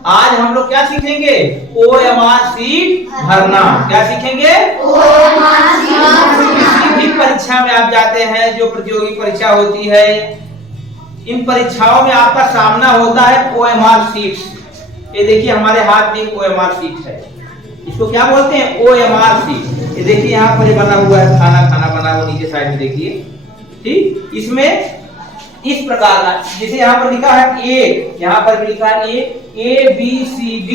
आज हम लोग क्या सीखेंगे? OMR शीट भरना। क्या सीखेंगे? किसी भी परीक्षा में आप जाते हैं, जो प्रतियोगी परीक्षा होती है, इन परीक्षाओं में आपका सामना होता है OMR शीट से। ये देखिए हमारे हाथ में OMR शीट है, इसको क्या बोलते हैं? OMR sheet. ये देखिए यहाँ पर बना हुआ है, खाना खाना बना हुआ नीचे साइड में देखिए, ठीक। इसमें इस प्रकार का, जैसे यहाँ पर लिखा है ए, यहाँ पर भी लिखा है ABCD।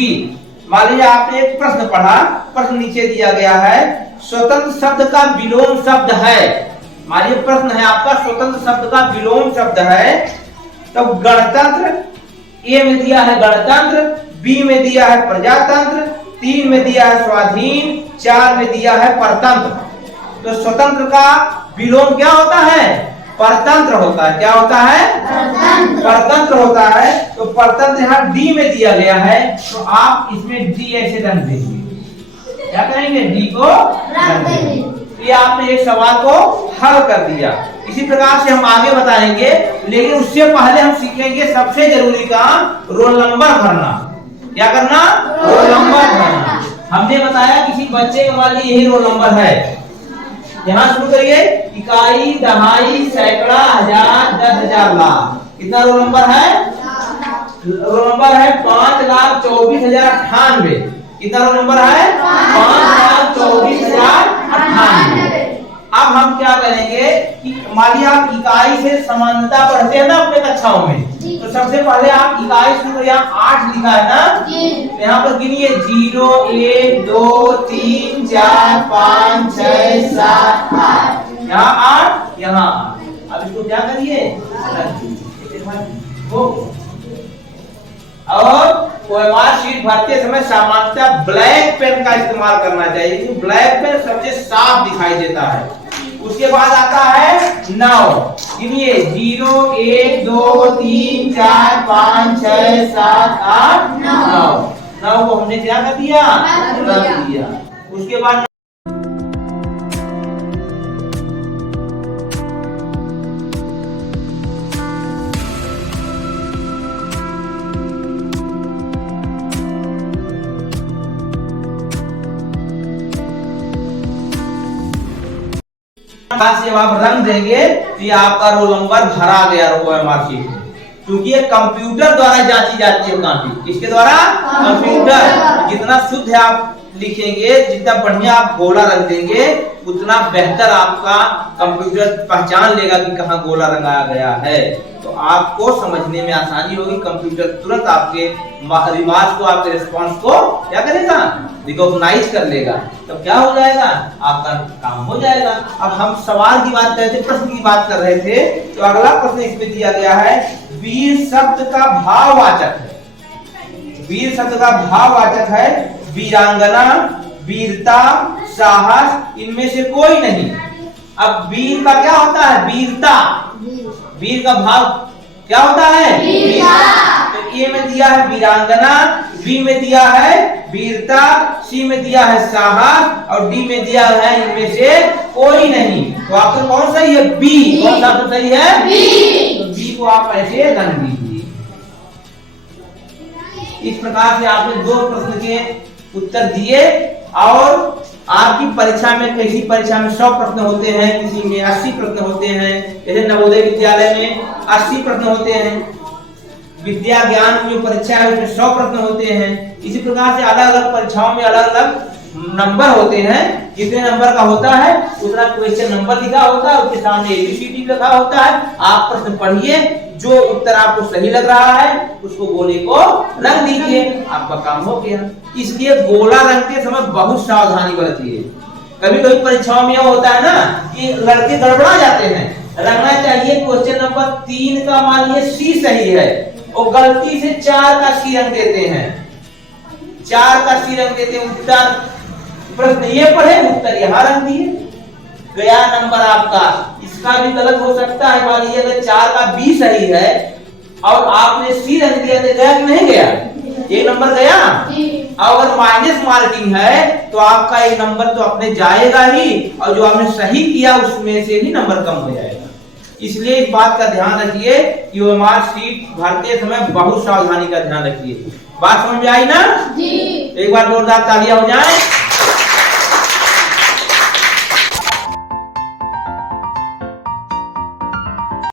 मान लीजिए आपने एक प्रश्न पढ़ा, प्रश्न नीचे दिया गया है स्वतंत्र शब्द का विलोम शब्द है। मान लीजिए प्रश्न है आपका स्वतंत्र शब्द का विलोम शब्द है, तो गणतंत्र ए में दिया है गणतंत्र, बी में दिया है प्रजातंत्र, 3 में दिया है स्वाधीन, 4 में दिया है परतंत्र। तो स्वतंत्र का विलोम क्या होता है? परतंत्र होता है। क्या होता है? परतंत्र होता है। तो परतंत्र यहाँ डी में दिया गया है, तो आप इसमें डी ऐसे रख देंगे। क्या करेंगे? डी को रख देंगे। ये आपने एक सवाल को हल कर दिया। इसी प्रकार से हम आगे बताएंगे, लेकिन उससे पहले हम सीखेंगे सबसे जरूरी काम, रोल नंबर भरना। क्या करना? रोल नंबर भरना। हमने बताया किसी बच्चे के मान लीजिए यही रोल नंबर है, यहाँ शुरू करिए, इकाई, दहाई, सैकड़ा, हजार, 10,000, लाख। कितना रोल नंबर है? रोल नंबर है 5,24,098। कितना रोल नंबर है? 5,24,098। अब हम क्या करेंगे कि मान लीजिए आप इकाई से समानता पढ़ते हैं ना अपने कक्षाओं में, तो सबसे पहले आप इकाई शुरू, यहाँ 8 लिखा है ना, तो यहाँ पर गिनिए 0, 1, 2, 3, 4, 5, 6, 7, 8। यहाँ 8, यहाँ 8। अब इसको क्या करिए? और OMR शीट भरते समय सामान्यतः ब्लैक पेन का इस्तेमाल करना चाहिए, क्योंकि ब्लैक पेन सबसे साफ दिखाई देता है। उसके बाद आता है 9। गिनिए 0, 1, 2, 3, 4, 5, 6, 7, 8, 9। 9 को हमने क्या कर दिया? रख दिया। उसके बाद जब आप रंग देंगे तो ये आपका रोल नंबर भरा गया OMR शीट में, क्योंकि ये कंप्यूटर द्वारा जांची जाती है कॉपी। किसके द्वारा? कंप्यूटर। जितना शुद्ध है आप लिखेंगे, जितना बढ़िया आप गोला रंग देंगे, उतना बेहतर आपका कंप्यूटर पहचान लेगा कि कहाँ गोला रंगाया गया है। तो आपको समझने में आसानी होगी, कंप्यूटर तुरंत आपके रिवाज को, आपके रिस्पॉन्स को क्या करेगा? रिकॉग्नाइज कर लेगा। तब क्या हो जाएगा? आपका काम हो जाएगा। अब हम सवाल की बात कर रहे थे, प्रश्न की बात कर रहे थे, तो अगला प्रश्न इसमें दिया गया है वीर शब्द का भाववाचक है। वीर शब्द का भाववाचक है वीरांगना, वीरता, साहस, इनमें से कोई नहीं। अब वीर का क्या होता है? वीरता। वीर का भाव क्या होता है? वीरता। तो ए में दिया है वीरांगना, बी में दिया है वीरता, सी में दिया है साहस, और डी में दिया है इनमें से कोई नहीं। तो आपको कौन सही है? बी। कौन सा तो सही है? बी। तो बी को आप ऐसे रंग दीजिए। इस प्रकार से आपने 2 प्रश्न के उत्तर दिए। और आपकी परीक्षा में, किसी परीक्षा में 100 प्रश्न होते हैं, किसी में 80 प्रश्न होते हैं। जैसे नवोदय विद्यालय में 80 प्रश्न होते हैं, विद्या ज्ञान की जो परीक्षा है उसमें 100 प्रश्न होते हैं। इसी प्रकार से अलग अलग परीक्षाओं में अलग अलग नंबर होते हैं। जितने नंबर का होता है उतना क्वेश्चन नंबर लिखा होता है, उसके सामने ABCD लिखा होता है। आप प्रश्न पढ़िए, जो उत्तर आपको सही लग रहा है उसको गोले को रंग दीजिए, आपका काम हो गया। इसलिए गोला रंगते समय बहुत सावधानी बरतिए। कभी कभी परीक्षाओं में यह होता है ना कि लड़के गड़बड़ा जाते हैं। रंगना चाहिए क्वेश्चन नंबर 3 का मान लीजिए सी सही है, और गलती से 4 का सी रंग देते हैं। 4 का सी रंग देते हैं। उत्तर प्रश्न ये पढ़े, उत्तर यहाँ रंग दिए, गया नंबर आपका। इसका भी गलत हो सकता है। मान लीजिए अगर 4 का बी सही है और आपने सी रंग दिया तो गया कि नहीं गया? 1 नंबर गया। अगर माइनस मार्किंग है तो आपका 1 नंबर तो अपने जाएगा ही, और जो आपने सही किया उसमें से भी नंबर कम हो जाएगा। इसलिए इस बात का ध्यान रखिए कि ओएमआर शीट भरते समय बहुत सावधानी का ध्यान रखिए। बात समझ में आई ना जी? एक बार जोरदार तालियां हो जाए।